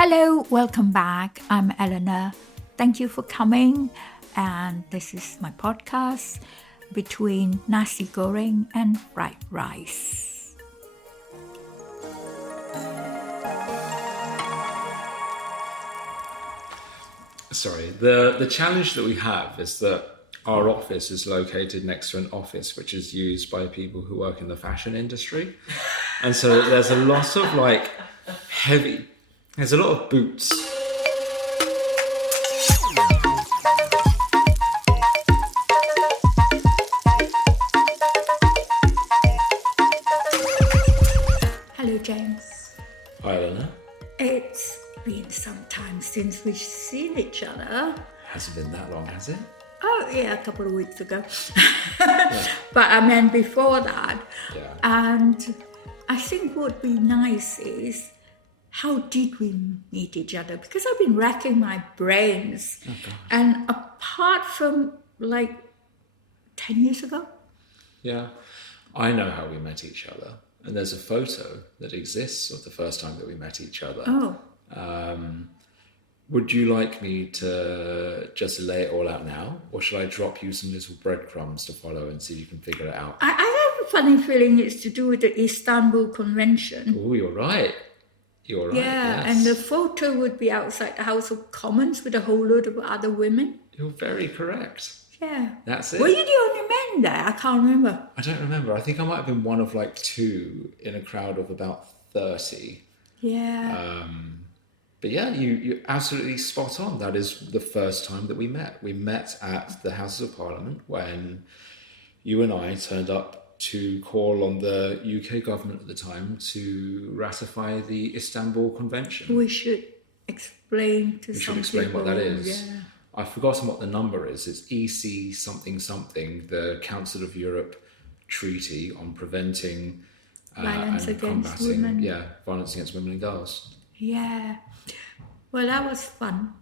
Hello, welcome back. I'm Eleanor. Thank you for coming. And this is my podcast between Nasi Goreng and fried rice. Sorry, the challenge that we have is that our office is located next to an office which is used by people who work in the fashion industry. And so there's a lot of there's a lot of boots. Hello, James. Hi, Eleanor. It's been some time since we've seen each other. Hasn't been that long, has it? Oh, yeah, a couple of weeks ago. But I mean, before that. Yeah. And I think what would be nice is, how did we meet each other? Because I've been racking my brains. Oh, gosh. And apart from 10 years ago. Yeah. I know how we met each other. And there's a photo that exists of the first time that we met each other. Oh. Would you like me to just lay it all out now? Or should I drop you some little breadcrumbs to follow and see if you can figure it out? I have a funny feeling it's to do with the Istanbul Convention. Oh, you're right. You're right. Yeah, yes. and the photo would be outside the House of Commons with a whole load of other women. You're very correct. Yeah. That's it. Were you the only man there? I can't remember. I don't remember. I think I might have been one of two in a crowd of about 30. Yeah. But yeah, you're absolutely spot on. That is the first time that we met. We met at the Houses of Parliament when you and I turned up to call on the UK government at the time to ratify the Istanbul Convention. We should explain to We some should explain people. what that is. Yeah. I've forgotten what the number is. It's EC something something, the Council of Europe Treaty on preventing Violence and against combating women. violence against women and girls. Yeah. Well, that was fun.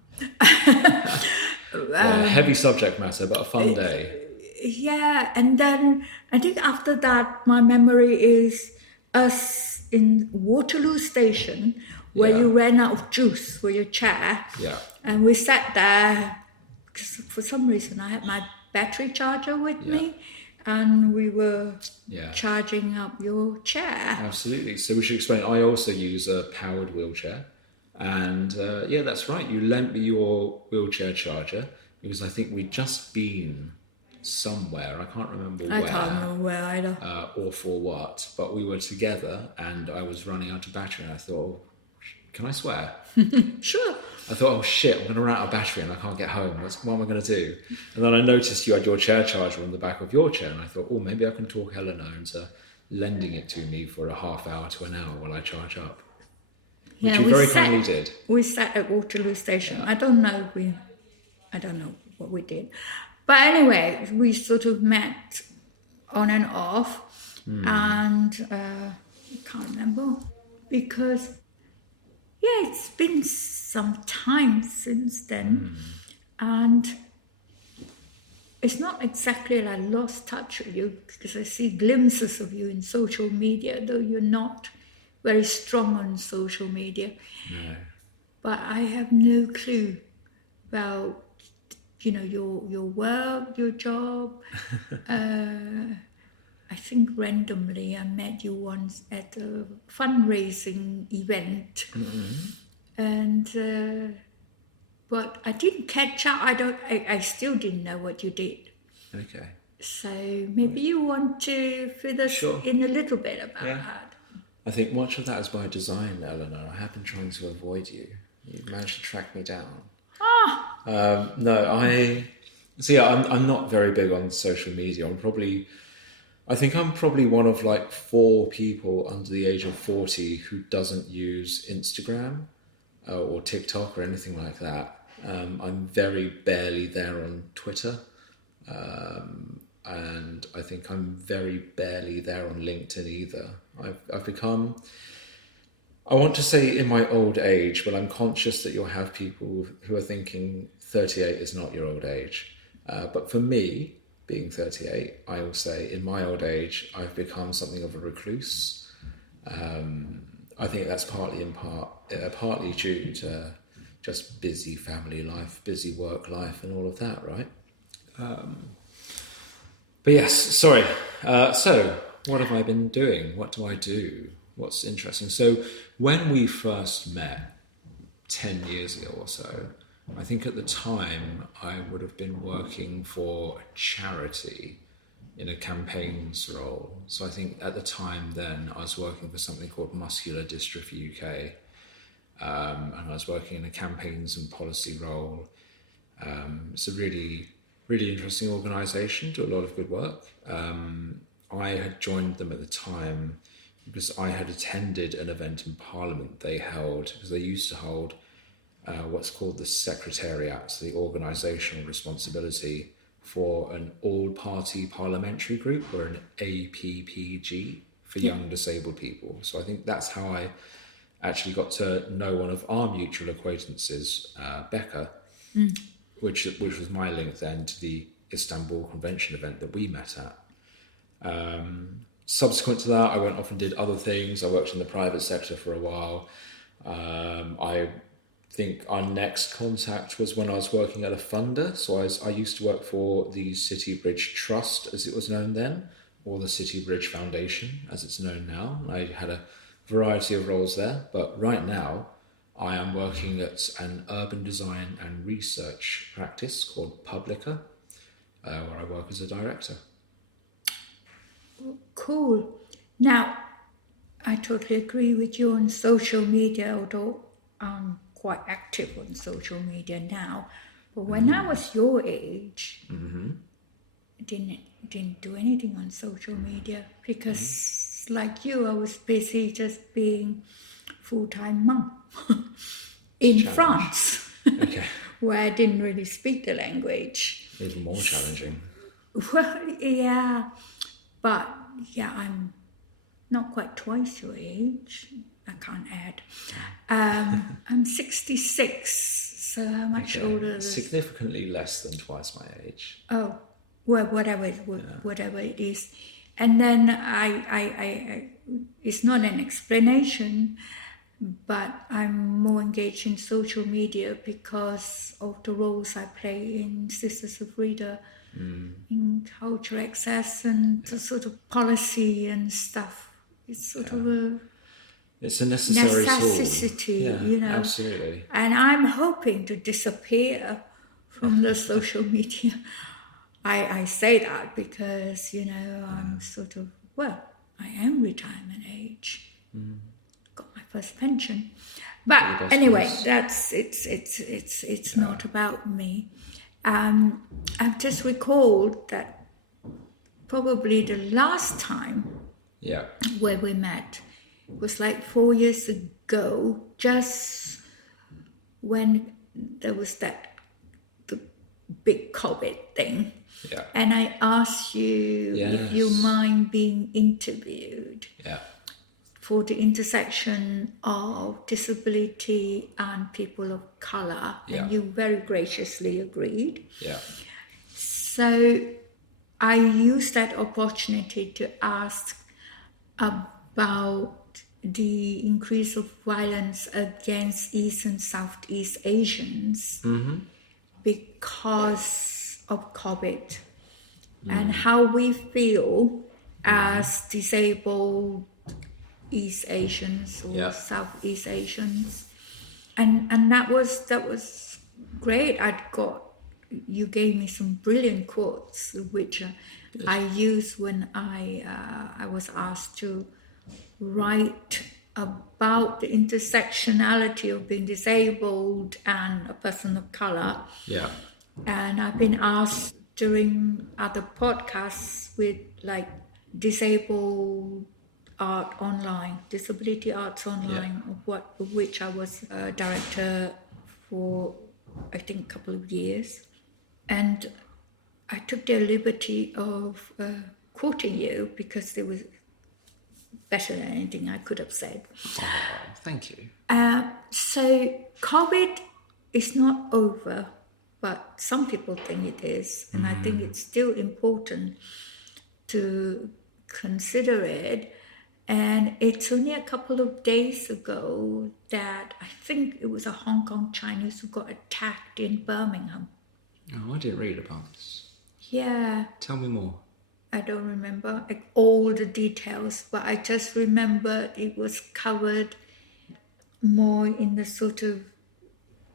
Heavy subject matter, but a fun day. Yeah, and then I think after that, my memory is us in Waterloo Station, where Yeah. you ran out of juice for your chair. Yeah. And we sat there, because for some reason I had my battery charger with me, and we were charging up your chair. Absolutely. So we should explain. I also use a powered wheelchair. And that's right. You lent me your wheelchair charger because I think we'd just been somewhere. I can't remember where. I can't remember where either. Or for what. But we were together and I was running out of battery and I thought, can I swear? Sure. I thought, oh shit, I'm going to run out of battery and I can't get home. What am I going to do? And then I noticed you had your chair charger on the back of your chair and I thought, oh, maybe I can talk Eleanor into lending it to me for a half hour to an hour while I charge up. Which you very kindly did. We sat at Waterloo Station. Yeah. I don't know what we did. But anyway, we sort of met on and off. And I can't remember. Because, it's been some time since then. And it's not exactly like I lost touch with you, because I see glimpses of you in social media, though you're not very strong on social media. No. But I have no clue about, your work, your job. I think randomly I met you once at a fundraising event. And but I didn't catch up. I still didn't know what you did. Okay. So maybe you want to fill us in a little bit about that. I think much of that is by design, Eleanor. I have been trying to avoid you. You've managed to track me down. I'm not very big on social media. I think I'm probably one of 4 people under the age of 40 who doesn't use Instagram or TikTok or anything like that. I'm very barely there on Twitter. And I think I'm very barely there on LinkedIn either. I've become, I want to say in my old age, but I'm conscious that you'll have people who are thinking 38 is not your old age. But for me, being 38, I will say in my old age, I've become something of a recluse. I think that's partly due to just busy family life, busy work life, and all of that, right? But yes, sorry. So, what have I been doing? What do I do? What's interesting? So, when we first met 10 years ago or so, I think at the time I would have been working for a charity in a campaigns role. So I think at the time then I was working for something called Muscular Dystrophy UK, and I was working in a campaigns and policy role. It's a really, really interesting organisation, do a lot of good work. I had joined them at the time because I had attended an event in Parliament they held, because they used to hold what's called the Secretariat, so the organisational responsibility for an all-party parliamentary group, or an APPG, for young disabled people. So I think that's how I actually got to know one of our mutual acquaintances, Becca, which was my link then to the Istanbul Convention event that we met at. Subsequent to that, I went off and did other things. I worked in the private sector for a while. I think our next contact was when I was working at a funder. So I used to work for the City Bridge Trust, as it was known then, or the City Bridge Foundation, as it's known now. I had a variety of roles there, but right now I am working at an urban design and research practice called Publica, where I work as a director. Cool. Now, I totally agree with you on social media, although I'm quite active on social media now. But when I was your age, I didn't do anything on social media because, like you, I was busy just being full-time mum in France, where I didn't really speak the language. Even more challenging. Well, yeah, but yeah, I'm not quite twice your age. I can't add. I'm 66, so how much older? Significantly less than twice my age. Oh, well, whatever it is. And then I it's not an explanation, but I'm more engaged in social media because of the roles I play in Sisters of Reader, in cultural access and the sort of policy and stuff. It's sort of it's a necessary necessity, tool. Absolutely. And I'm hoping to disappear from the social media. I say that because, I'm sort of, I am retirement age. Got my first pension. But anyway, it's not about me. I've just recalled that probably the last time where we met was like 4 years ago, just when there was the big COVID thing. Yeah. And I asked you if you mind being interviewed for the intersection of disability and people of colour. And you very graciously agreed. Yeah. So I used that opportunity to ask about the increase of violence against East and Southeast Asians because of COVID and how we feel as disabled East Asians or Southeast Asians, and that was great. You gave me some brilliant quotes which I used when I was asked to write about the intersectionality of being disabled and a person of colour. Yeah. And I've been asked during other podcasts with like disabled art online, disability arts online, of which I was a director for I think a couple of years. And I took the liberty of quoting you because it was better than anything I could have said. Oh, thank you. So COVID is not over, but some people think it is. And I think it's still important to consider it. And it's only a couple of days ago that I think it was a Hong Kong Chinese who got attacked in Birmingham. Oh, I didn't read about this. Yeah. Tell me more. I don't remember all the details, but I just remember it was covered more in the sort of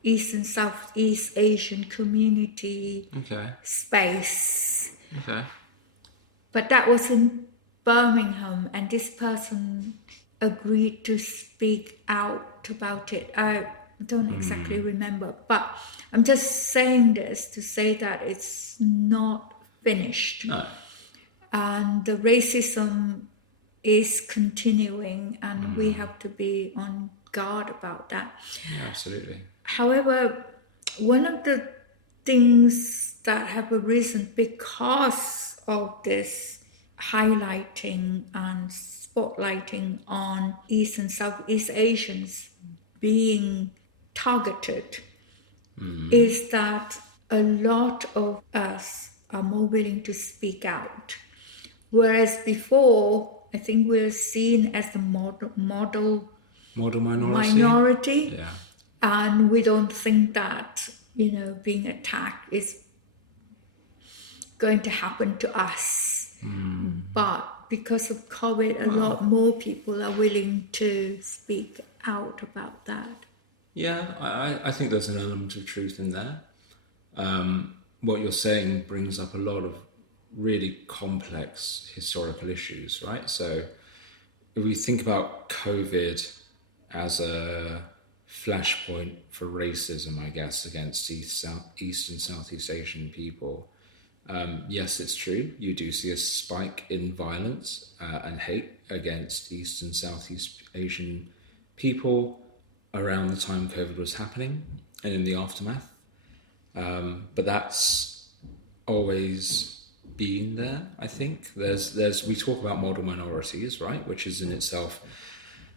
East and Southeast Asian community space. Okay. But that was in Birmingham, and this person agreed to speak out about it. I don't exactly remember, but I'm just saying this to say that it's not finished. No. And the racism is continuing, and we have to be on guard about that. Yeah, absolutely. However, one of the things that have arisen because of this highlighting and spotlighting on East and Southeast Asians being targeted is that a lot of us are more willing to speak out. Whereas before, I think we're seen as the model minority. Yeah. And we don't think that, being attacked is going to happen to us. But because of COVID, a lot more people are willing to speak out about that. Yeah, I think there's an element of truth in there. What you're saying brings up a lot of really complex historical issues, right? So if we think about COVID as a flashpoint for racism, I guess, against East and Southeast Asian people, yes, it's true. You do see a spike in violence and hate against East and Southeast Asian people around the time COVID was happening and in the aftermath. But that's always been there, I think. We talk about model minorities, right, which is in itself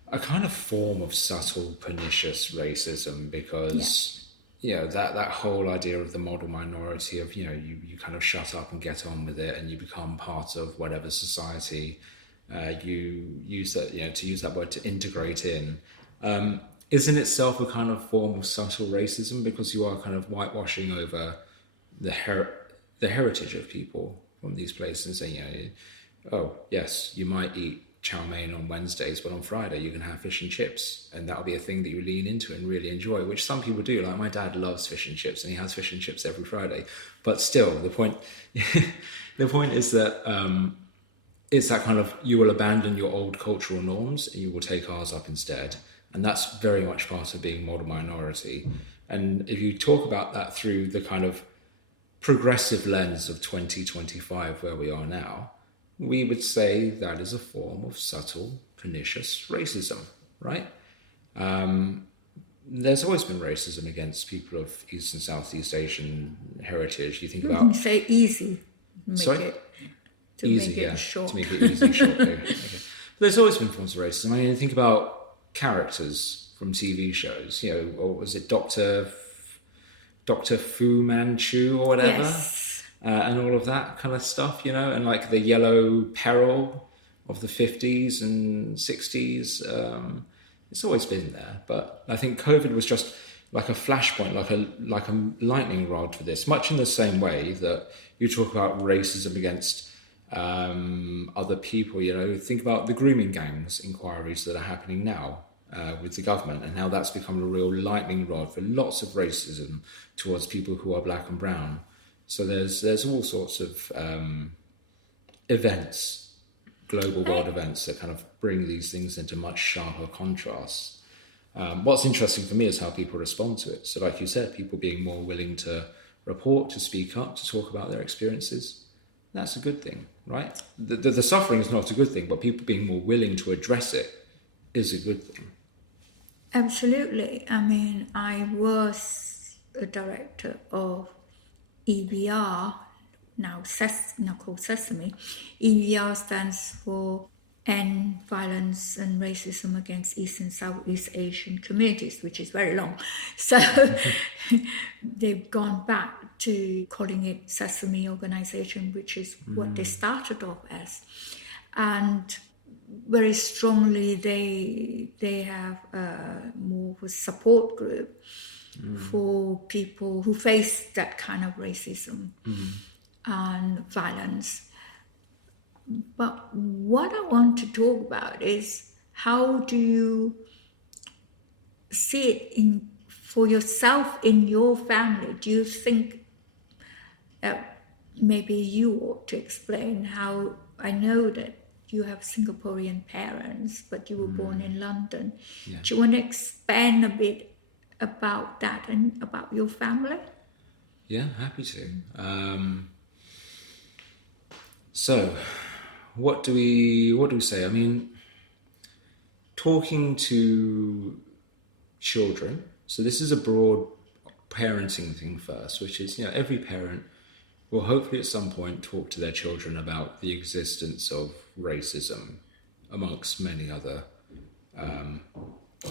a kind of form of subtle, pernicious racism, because that whole idea of the model minority of you kind of shut up and get on with it, and you become part of whatever society you use that to use that word to integrate in, is in itself a kind of form of subtle racism, because you are kind of whitewashing over the heritage of people from these places and saying, oh yes, you might eat chow mein on Wednesdays, but on Friday you can have fish and chips, and that'll be a thing that you lean into and really enjoy, which some people do. Like my dad loves fish and chips, and he has fish and chips every Friday. But still, the point is that it's that kind of, you will abandon your old cultural norms and you will take ours up instead, and that's very much part of being model minority. And if you talk about that through the kind of progressive lens of 2025, where we are now, we would say that is a form of subtle, pernicious racism, right? There's always been racism against people of East and Southeast Asian heritage. You think about... You can say easy. Sorry? To make it short. To make it easy, short. Okay. There's always been forms of racism. I mean, think about characters from TV shows. Or was it Dr. Fu Manchu or whatever? Yes. And all of that kind of stuff, and like the yellow peril of the 50s and 60s. It's always been there. But I think COVID was just like a flashpoint, like a lightning rod for this, much in the same way that you talk about racism against other people. Think about the grooming gangs inquiries that are happening now with the government, and how that's become a real lightning rod for lots of racism towards people who are black and brown. So there's all sorts of events, global world events, that kind of bring these things into much sharper contrast. What's interesting for me is how people respond to it. So like you said, people being more willing to report, to speak up, to talk about their experiences. That's a good thing, right? The suffering is not a good thing, but people being more willing to address it is a good thing. Absolutely. I mean, I was a director of EBR, now called Sesame. EBR stands for End Violence and Racism Against East and Southeast Asian Communities, which is very long. So they've gone back to calling it Sesame Organization, which is what they started off as. And very strongly they have more of a support group for people who face that kind of racism and violence. But what I want to talk about is, how do you see it for yourself in your family? Do you think that maybe you ought to explain how? I know that you have Singaporean parents, but you were born in London. Yeah. Do you want to expand a bit about that and about your family? Yeah, happy to. So, what do we say? I mean, talking to children. So this is a broad parenting thing first, which is, every parent will hopefully at some point talk to their children about the existence of racism, amongst many other horrible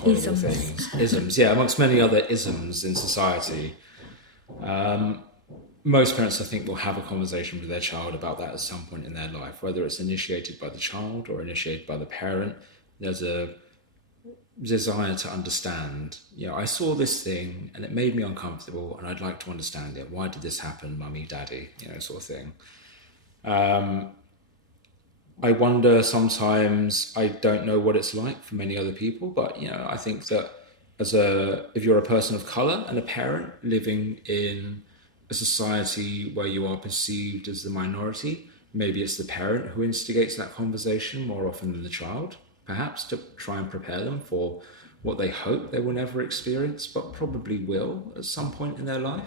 Isms. things. Isms, yeah, amongst many other isms in society. Most parents, I think, will have a conversation with their child about that at some point in their life, whether it's initiated by the child or initiated by the parent. There's a desire to understand. I saw this thing and it made me uncomfortable and I'd like to understand it. Why did this happen, mummy, daddy, sort of thing. I wonder sometimes, I don't know what it's like for many other people, but I think that if you're a person of colour and a parent living in a society where you are perceived as the minority, maybe it's the parent who instigates that conversation more often than the child, perhaps to try and prepare them for what they hope they will never experience, but probably will at some point in their life.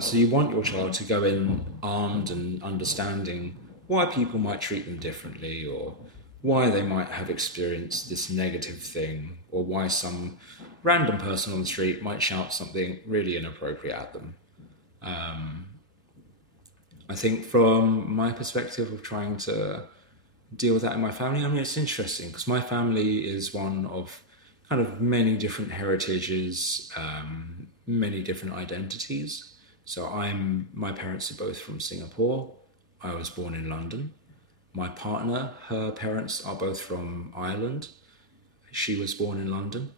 So you want your child to go in armed and understanding why people might treat them differently, or why they might have experienced this negative thing, or why some random person on the street might shout something really inappropriate at them. I think from my perspective of trying to deal with that in my family, it's interesting because my family is one of kind of many different heritages, many different identities. So my parents are both from Singapore. I was born in London. My partner, her parents are both from Ireland. She was born in London.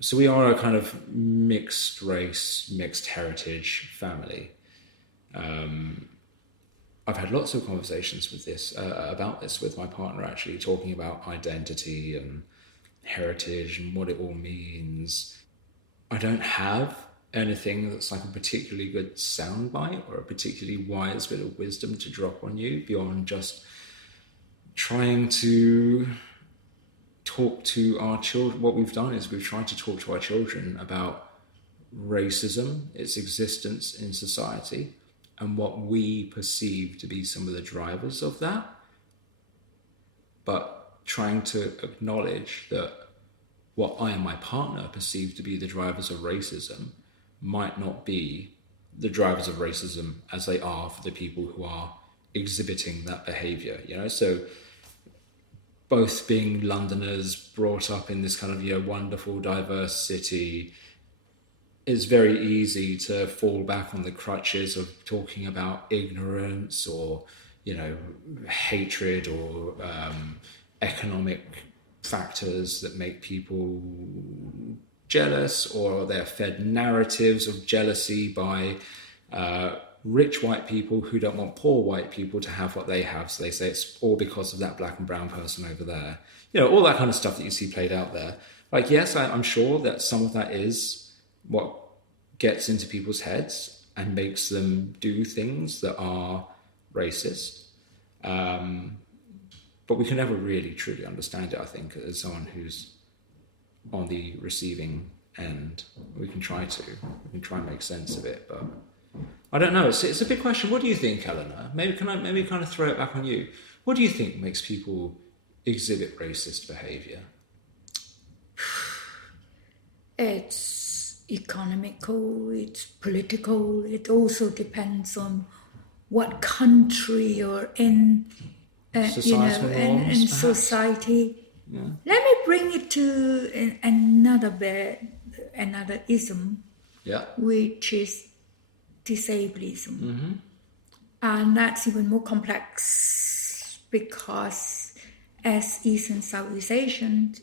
So we are a kind of mixed race, mixed heritage family. I've had lots of conversations about this with my partner, actually, talking about identity and heritage and what it all means. I don't have anything that's like a particularly good soundbite or a particularly wise bit of wisdom to drop on you beyond just trying to talk to our children. What we've done is we've tried to talk to our children about racism, its existence in society, and what we perceive to be some of the drivers of that, but trying to acknowledge that what I and my partner perceive to be the drivers of racism might not be the drivers of racism as they are for the people who are exhibiting that behaviour, So both being Londoners, brought up in this kind of, wonderful, diverse city, it's very easy to fall back on the crutches of talking about ignorance or, hatred or economic factors that make people jealous, or they're fed narratives of jealousy by rich white people who don't want poor white people to have what they have. So they say it's all because of that black and brown person over there. All that kind of stuff that you see played out there. Like, yes, I'm sure that some of that is what gets into people's heads and makes them do things that are racist. But we can never really truly understand it, I think, as someone who's on the receiving end. We can try and make sense of it, but I don't know. It's a big question. What do you think, Eleanor? Maybe kind of throw it back on you. What do you think makes people exhibit racist behaviour? It's economical, it's political. It also depends on what country you're in, Societal norms, in perhaps? Society. Yeah. Let me bring it to another ism, which is disablism. Mm-hmm. And that's even more complex because as East and Southeast Asian,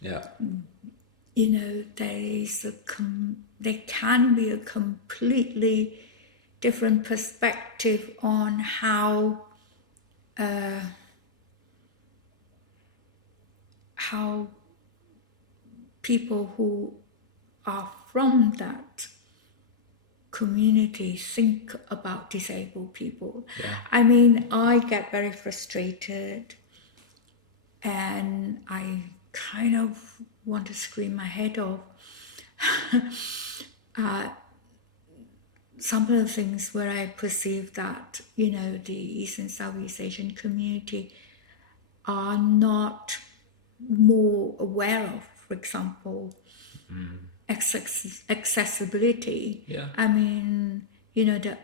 Yeah. there can be a completely different perspective on how people who are from that community think about disabled people. Yeah. I mean, I get very frustrated and I kind of want to scream my head off. Some of the things where I perceive that, the East and Southeast Asian community are not more aware of, for example, accessibility. Yeah. I mean, the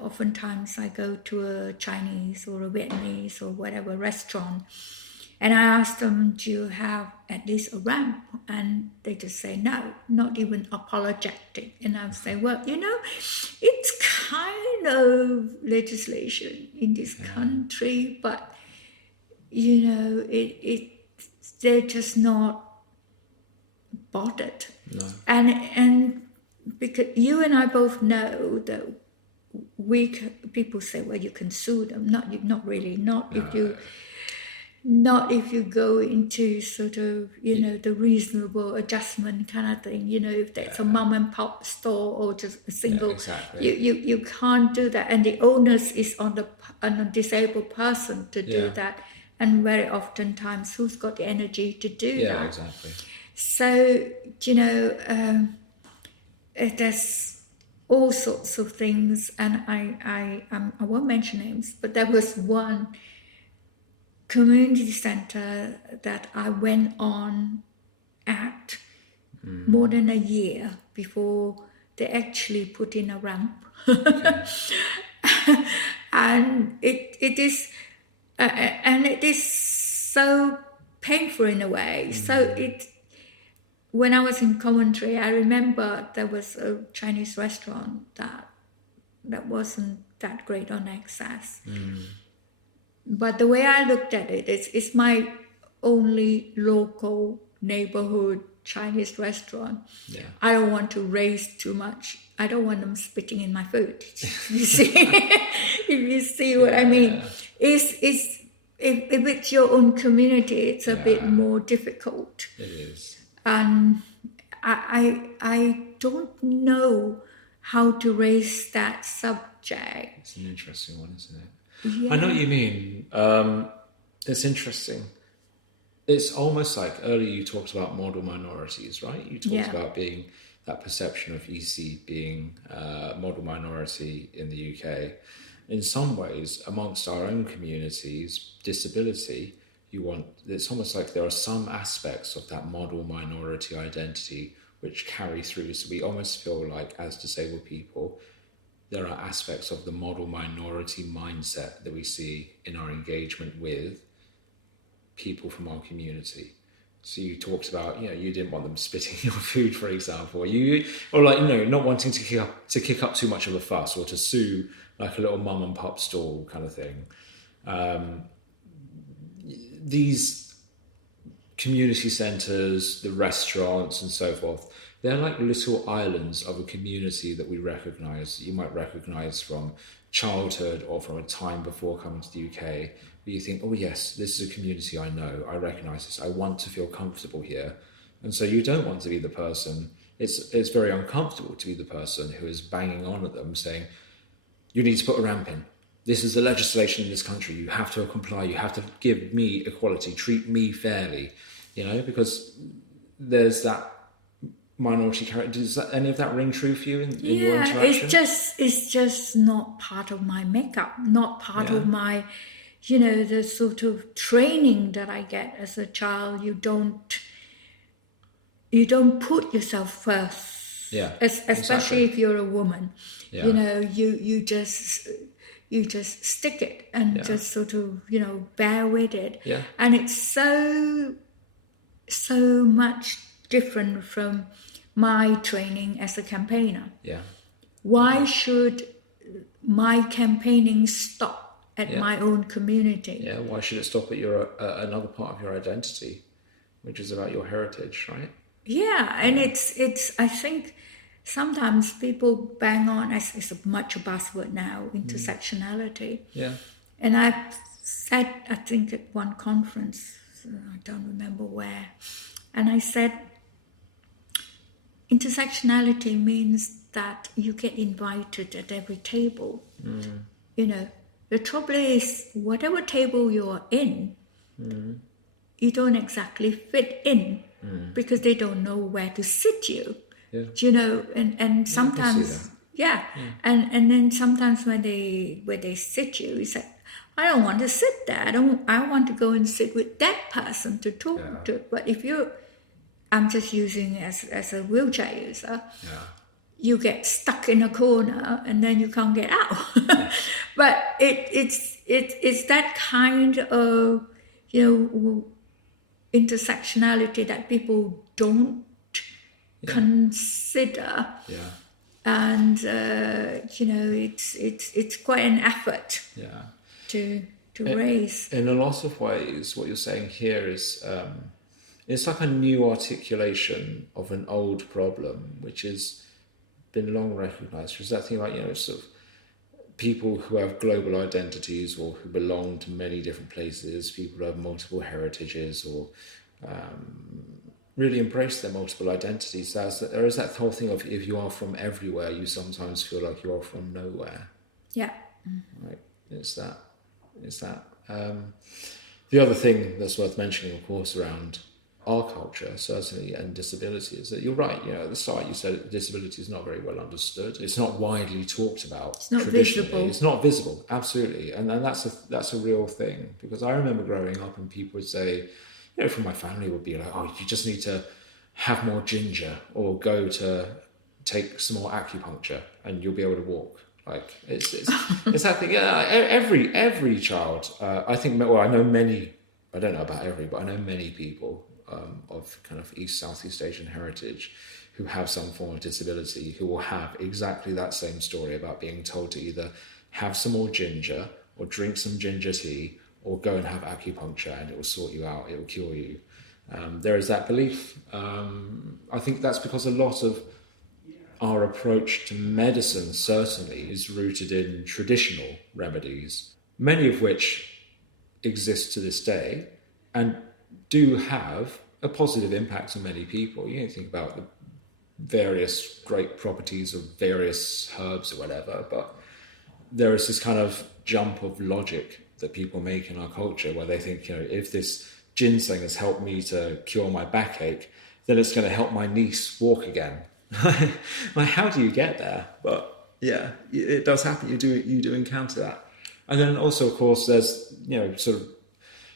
oftentimes I go to a Chinese or a Vietnamese or whatever restaurant, and I ask them, do you have at least a ramp? And they just say no, not even apologetic. And I say, well, it's kind of legislation in this country, but, they're just not bothered. No. And because you and I both know that people say, well, you can sue them. Not really. Not if you go into sort of, the reasonable adjustment kind of thing. If that's a mom and pop store or just a single, exactly. you can't do that. And the onus is on a disabled person to do that. And very oftentimes, who's got the energy to do that? Yeah, exactly. So, there's all sorts of things, and I won't mention names, but there was one community center that I went on at more than a year before they actually put in a ramp. And it is so painful in a way. So when I was in Coventry, I remember there was a Chinese restaurant that wasn't that great on access. But the way I looked at it, it's my only local neighborhood Chinese restaurant. Yeah. I don't want to raise too much. I don't want them spitting in my food. You see, if you see what I mean, if it's your own community, it's a bit more difficult. It is. And I don't know how to raise that subject. It's an interesting one, isn't it? Yeah. I know what you mean. It's interesting. It's almost like earlier you talked about model minorities, right? You talked about being that perception of EC being a model minority in the UK. In some ways, amongst our own communities, disability, it's almost like there are some aspects of that model minority identity which carry through. So we almost feel like as disabled people, there are aspects of the model minority mindset that we see in our engagement with people from our community. So you talked about, you didn't want them spitting your food, for example, not wanting to kick up too much of a fuss or to sue like a little mum and pop stall kind of thing. These community centres, the restaurants and so forth, they're like little islands of a community that we recognise. You might recognise from childhood or from a time before coming to the UK, where you think, oh yes, this is a community I know, I recognise this, I want to feel comfortable here. And so you don't want to be the person, it's very uncomfortable to be the person who is banging on at them saying, you need to put a ramp in. This is the legislation in this country. You have to comply. You have to give me equality, treat me fairly, because there's that minority character. Does any of that ring true for you in your interaction? It's just not part of my makeup, not part of my, the sort of training that I get as a child. You don't put yourself first. Yeah. Especially if you're a woman. Yeah. You just stick it and just sort of, bear with it. Yeah. And it's so much different from my training as a campaigner. Yeah. Why should my campaigning stop at my own community. Yeah, why should it stop at your another part of your identity, which is about your heritage, right? Yeah, and it's I think sometimes people bang on, as it's a much a buzzword now, intersectionality. Yeah. And I've said, I think at one conference, I don't remember where, and I said, intersectionality means that you get invited at every table. You know, the trouble is, whatever table you're in, you don't exactly fit in because they don't know where to sit you. Yeah. You know, and sometimes, and then sometimes when they sit you, it's like, I don't want to sit there. I want to go and sit with that person to talk to. But if I'm just using as a wheelchair user. Yeah. You get stuck in a corner and then you can't get out. But it's that kind of, intersectionality that people don't consider. Yeah. And it's quite an effort. Yeah. To raise. In a lot of ways, what you're saying here is it's like a new articulation of an old problem, which has been long recognised. There's that thing like, sort of people who have global identities or who belong to many different places, people who have multiple heritages or really embrace their multiple identities. There is that whole thing of if you are from everywhere, you sometimes feel like you are from nowhere. Yeah. Right. It's that. The other thing that's worth mentioning, of course, around our culture, certainly, and disability, is that you're right. At the start you said disability is not very well understood. It's not widely talked about. It's not visible. It's not visible, absolutely, and that's a real thing. Because I remember growing up and people would say, from my family would be like, "Oh, you just need to have more ginger, or go to take some more acupuncture, and you'll be able to walk." Like it's that thing. Yeah, every child. I think. Well, I know many. I don't know about every, but I know many people of kind of Southeast Asian heritage who have some form of disability who will have exactly that same story about being told to either have some more ginger or drink some ginger tea or go and have acupuncture and it will sort you out. It will cure you. There is that belief. I think that's because a lot of our approach to medicine certainly is rooted in traditional remedies, many of which exist to this day and do have a positive impact on many people. You think about the various great properties of various herbs or whatever, but there is this kind of jump of logic that people make in our culture where they think, if this ginseng has helped me to cure my backache, then it's going to help my niece walk again. Like, how do you get there? But yeah, it does happen. You do encounter that. And then also, of course, there's, sort of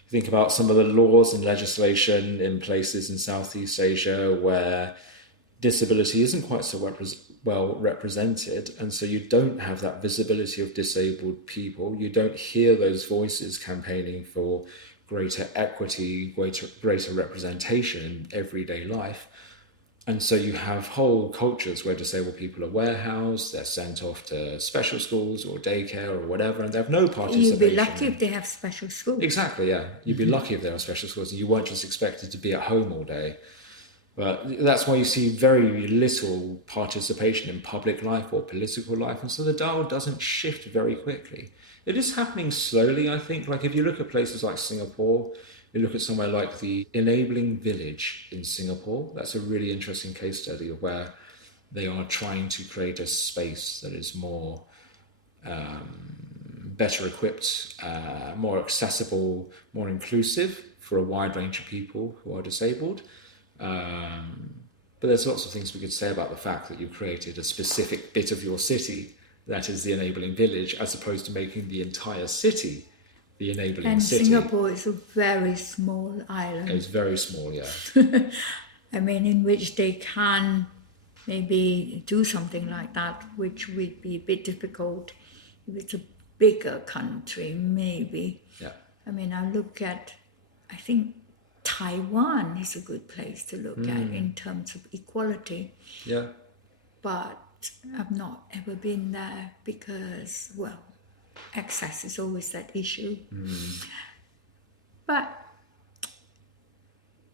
think about some of the laws and legislation in places in Southeast Asia where disability isn't quite so well represented. And so you don't have that visibility of disabled people. You don't hear those voices campaigning for greater equity, greater representation in everyday life. And so you have whole cultures where disabled people are warehoused, they're sent off to special schools or daycare or whatever, and they have no participation. You'd be lucky if they have special schools. Exactly, yeah. You'd be lucky if there are special schools and you weren't just expected to be at home all day. But that's why you see very little participation in public life or political life, and so the dial doesn't shift very quickly. It is happening slowly, I think. Like if you look at places like Singapore, you look at somewhere like the Enabling Village in Singapore. That's a really interesting case study of where they are trying to create a space that is more better equipped, more accessible, more inclusive for a wide range of people who are disabled. But there's lots of things we could say about the fact that you created a specific bit of your city that is the Enabling Village, as opposed to making the entire city the enabling city. And Singapore is a very small island. It's very small, yeah. I mean, in which they can maybe do something like that, which would be a bit difficult if it's a bigger country, maybe. Yeah. I mean, I think Taiwan is a good place to look at in terms of equality. Yeah. But I've not ever been there because, well, access is always that issue. But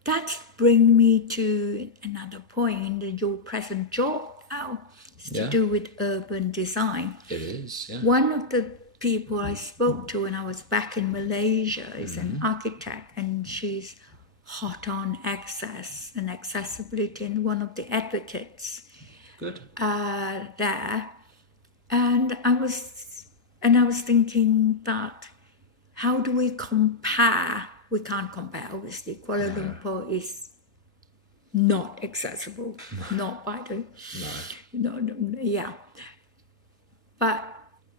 that brings me to another point in your present job now. It's to do with urban design. It is, yeah. One of the people I spoke to when I was back in Malaysia is an architect, and she's hot on access and accessibility, and one of the advocates there. And I was thinking that how do we compare? We can't compare, obviously. Kuala Lumpur is not accessible, not by the... But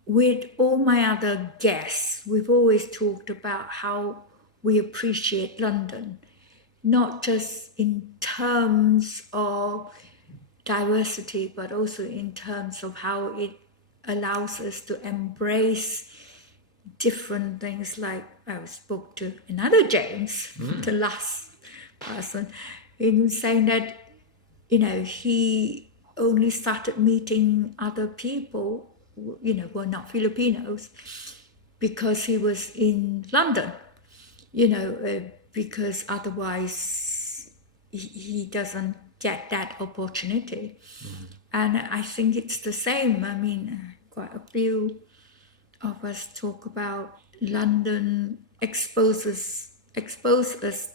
with all my other guests, we've always talked about how we appreciate London, not just in terms of diversity, but also in terms of how it allows us to embrace different things. Like I spoke to another James, the last person, in saying that, he only started meeting other people, who are not Filipinos, because he was in London, because otherwise he doesn't get that opportunity. And I think it's the same. I mean, quite a few of us talk about London expose us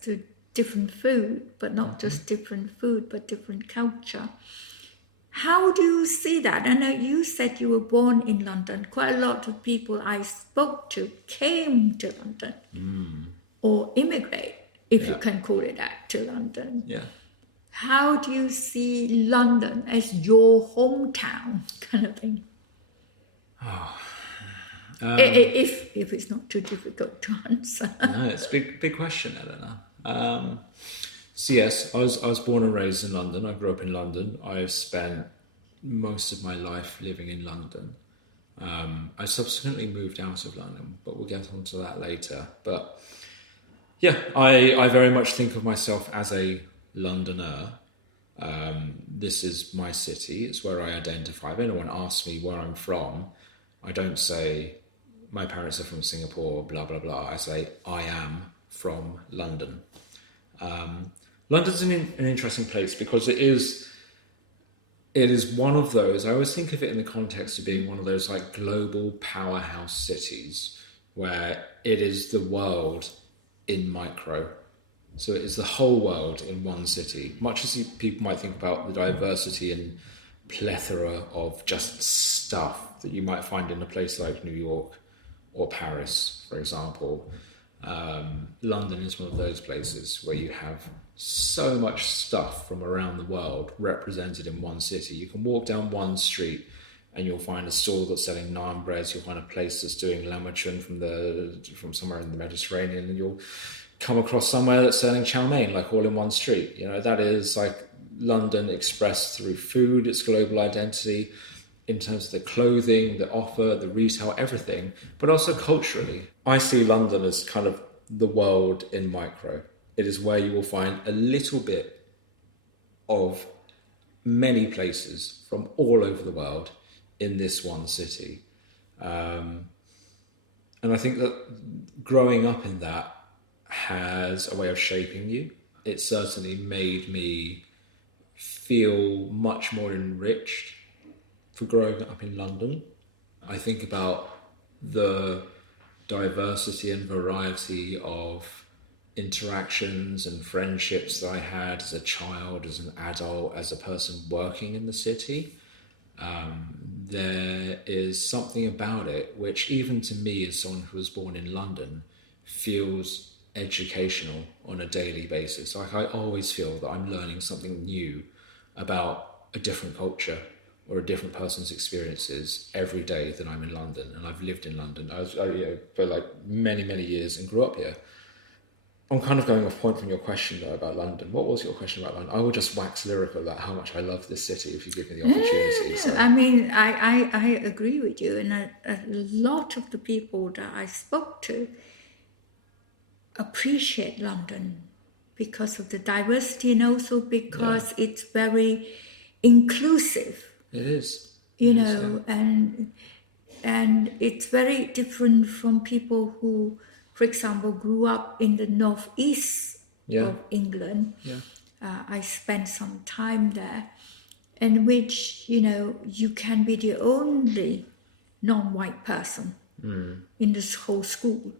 to different food, but not just different food, but different culture. How do you see that? I know you said you were born in London. Quite a lot of people I spoke to came to London or immigrate, if you can call it that, to London. Yeah. How do you see London as your hometown kind of thing? If it's not too difficult to answer. No, it's a big question, Eleanor. So yes, I was born and raised in London. I grew up in London. I've spent most of my life living in London. I subsequently moved out of London, but we'll get onto that later. But yeah, I very much think of myself as a Londoner. This is my city. It's where I identify. If anyone asks me where I'm from, I don't say my parents are from Singapore, blah, blah, blah. I say I am from London. London's an interesting place because it is one of those, I always think of it in the context of being one of those like global powerhouse cities where it is the world in micro. So it is the whole world in one city. Much as people might think about the diversity and plethora of just stuff that you might find in a place like New York or Paris, for example. London is one of those places where you have so much stuff from around the world represented in one city. You can walk down one street and you'll find a stall that's selling naan breads. You'll find a place that's doing lamachun from somewhere in the Mediterranean, and you'll come across somewhere that's selling chow mein, like all in one street. That is like London expressed through food, its global identity, in terms of the clothing, the offer, the retail, everything, but also culturally. I see London as kind of the world in micro. It is where you will find a little bit of many places from all over the world in this one city. And I think that growing up in that has a way of shaping you. It certainly made me feel much more enriched for growing up in London. I think about the diversity and variety of interactions and friendships that I had as a child, as an adult, as a person working in the city. There is something about it which, even to me as someone who was born in London, feels educational on a daily basis. Like I always feel that I'm learning something new about a different culture or a different person's experiences every day that I'm in London. And I've lived in London for like many, many years and grew up here. I'm kind of going off point from your question though about London. What was your question about London? I will just wax lyrical about how much I love this city if you give me the opportunity. So. I mean, I agree with you. And a lot of the people that I spoke to appreciate London because of the diversity and also because it's very inclusive. It is. And And it's very different from people who, for example, grew up in the northeast of England. I spent some time there, in which, you can be the only non-white person in this whole school.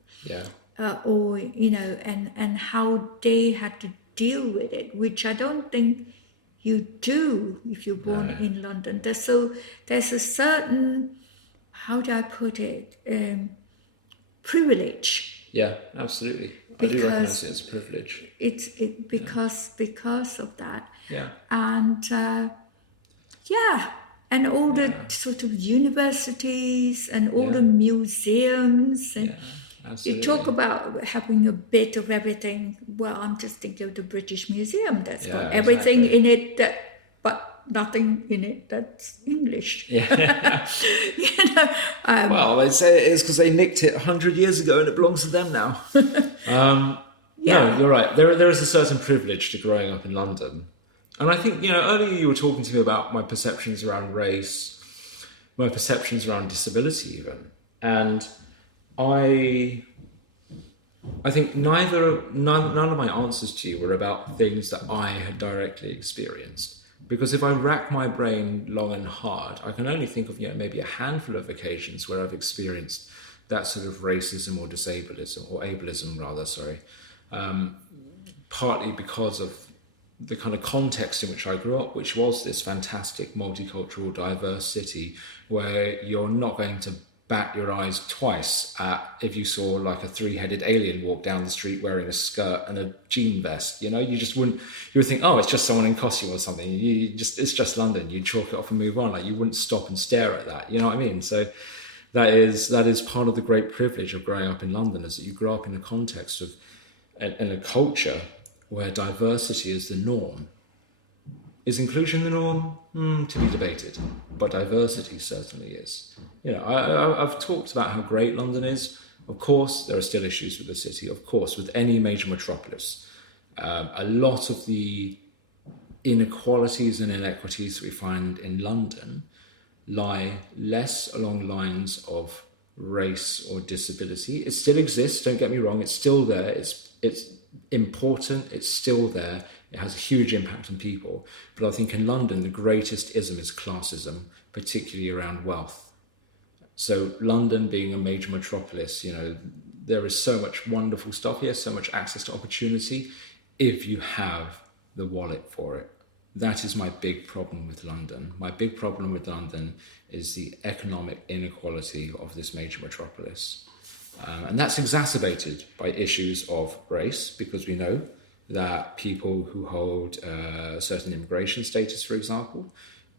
And how they had to deal with it, which I don't think you do if you're born in London. There's a certain, how do I put it, privilege. Yeah, absolutely. I do recognise it as a privilege. Because of that. Yeah. And and all the sort of universities and all the museums and you talk about having a bit of everything. Well, I'm just thinking of the British Museum that's got everything in it, but nothing in it that's English. Well, they say it is because they nicked it 100 years ago and it belongs to them now. No, you're right. There is a certain privilege to growing up in London. And I think, earlier you were talking to me about my perceptions around race, my perceptions around disability even. And I think none of my answers to you were about things that I had directly experienced. Because if I rack my brain long and hard, I can only think of maybe a handful of occasions where I've experienced that sort of racism or disablism, or ableism rather, partly because of the kind of context in which I grew up, which was this fantastic multicultural, diverse city where you're not going to bat your eyes twice at if you saw like a 3-headed alien walk down the street wearing a skirt and a jean vest. You just wouldn't. You would think, oh, it's just someone in costume or something. It's just London. You'd chalk it off and move on. Like you wouldn't stop and stare at that. You know what I mean? So that is part of the great privilege of growing up in London, is that you grow up in a context of in a culture where diversity is the norm. Is inclusion the norm? To be debated, but diversity certainly is. I've talked about how great London is. Of course, there are still issues with the city. Of course, with any major metropolis. A lot of the inequalities and inequities we find in London lie less along lines of race or disability. It still exists, don't get me wrong, it's still there, it's important, it's still there, it has a huge impact on people. But I think in London, the greatest ism is classism, particularly around wealth. So London being a major metropolis, there is so much wonderful stuff here, so much access to opportunity, if you have the wallet for it. That is my big problem with London. My big problem with London is the economic inequality of this major metropolis. And that's exacerbated by issues of race, because we know that people who hold certain immigration status, for example,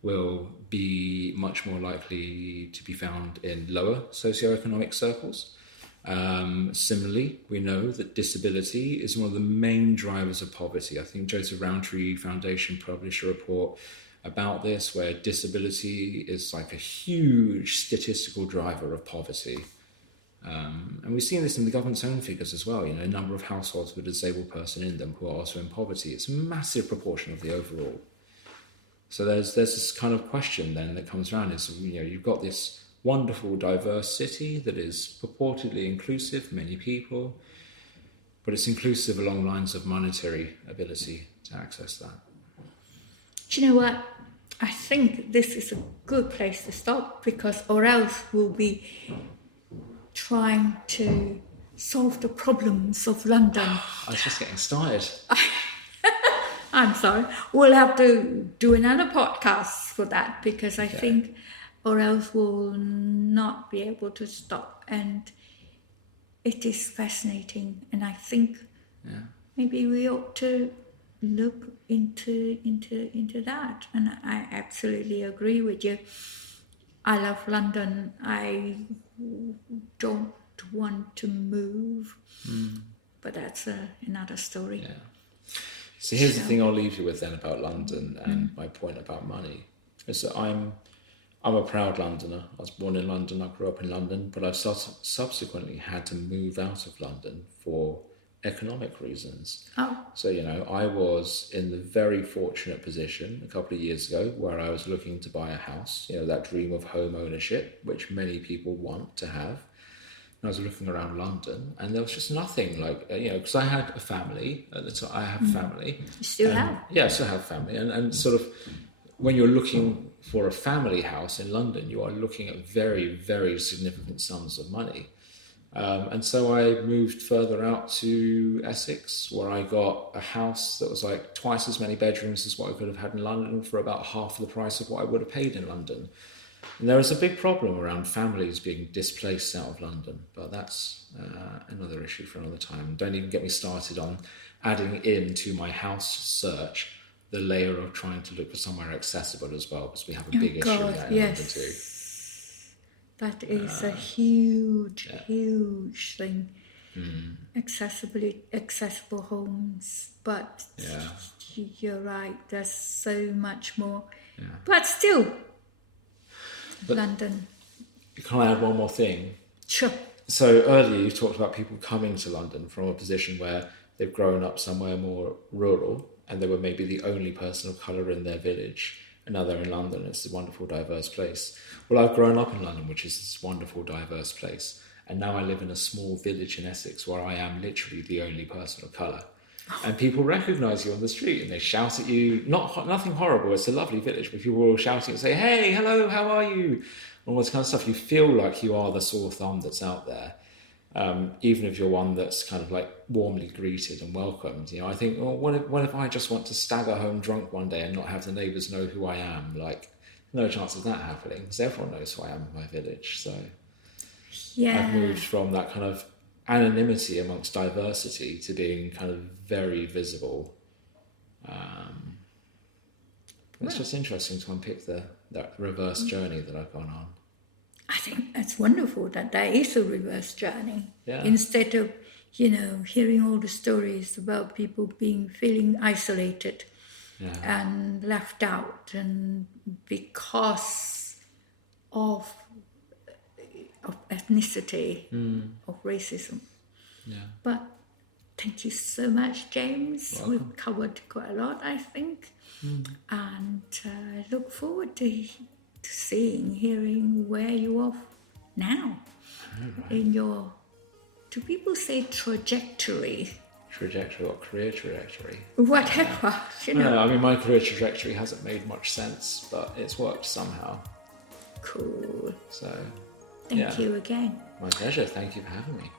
will be much more likely to be found in lower socioeconomic circles. Similarly, we know that disability is one of the main drivers of poverty. I think Joseph Rowntree Foundation published a report about this, where disability is like a huge statistical driver of poverty. And we've seen this in the government's own figures as well. A number of households with a disabled person in them who are also in poverty. It's a massive proportion of the overall. So there's this kind of question then that comes around is, you've got this wonderful, diverse city that is purportedly inclusive, many people, but it's inclusive along lines of monetary ability to access that. Do you know what? I think this is a good place to stop, because or else we'll be trying to solve the problems of London. I was just getting started. I'm sorry. We'll have to do another podcast for that, because I think or else we'll not be able to stop. And it is fascinating. And I think maybe we ought to look into that. And I absolutely agree with you. I love London. I don't want to move. But that's another story. Yeah. So here's the thing I'll leave you with then about London and my point about money. Is that I'm a proud Londoner. I was born in London, I grew up in London, but I've subsequently had to move out of London for economic reasons. Oh. So, I was in the very fortunate position a couple of years ago where I was looking to buy a house, that dream of home ownership, which many people want to have. And I was looking around London and there was just nothing like, because I had a family at the time. I have a family. You still have? Yeah, I still have family. And sort of when you're looking for a family house in London, you are looking at very, very significant sums of money. And so I moved further out to Essex, where I got a house that was like twice as many bedrooms as what I could have had in London for about half the price of what I would have paid in London. And there is a big problem around families being displaced out of London, but that's another issue for another time. Don't even get me started on adding into my house search the layer of trying to look for somewhere accessible as well, because we have a big issue with that in London too. That is a huge thing. Accessible homes, but you're right. There's so much more, but still, London. Can I add one more thing? Sure. So earlier you talked about people coming to London from a position where they've grown up somewhere more rural, and they were maybe the only person of colour in their village. And now they're in London. It's a wonderful, diverse place. Well, I've grown up in London, which is this wonderful, diverse place. And now I live in a small village in Essex where I am literally the only person of colour. And people recognise you on the street and they shout at you. Nothing horrible. It's a lovely village, but people are all shouting and say, hey, hello, how are you? All this kind of stuff. You feel like you are the sore thumb that's out there. Even if you're one that's kind of like warmly greeted and welcomed, I think, well, what if I just want to stagger home drunk one day and not have the neighbours know who I am? Like, no chance of that happening, because everyone knows who I am in my village. So I've moved from that kind of anonymity amongst diversity to being kind of very visible. It's just interesting to unpick that reverse journey that I've gone on. I think that's wonderful that there is a reverse journey. Yeah. Instead of, hearing all the stories about people feeling isolated and left out, and because of ethnicity, of racism. Yeah. But thank you so much, James. Welcome. We've covered quite a lot, I think. And I look forward to hearing where you are now in your, do people say trajectory? Trajectory or career trajectory? Whatever, No, I mean, my career trajectory hasn't made much sense, but it's worked somehow. Cool. So, Thank you again. My pleasure. Thank you for having me.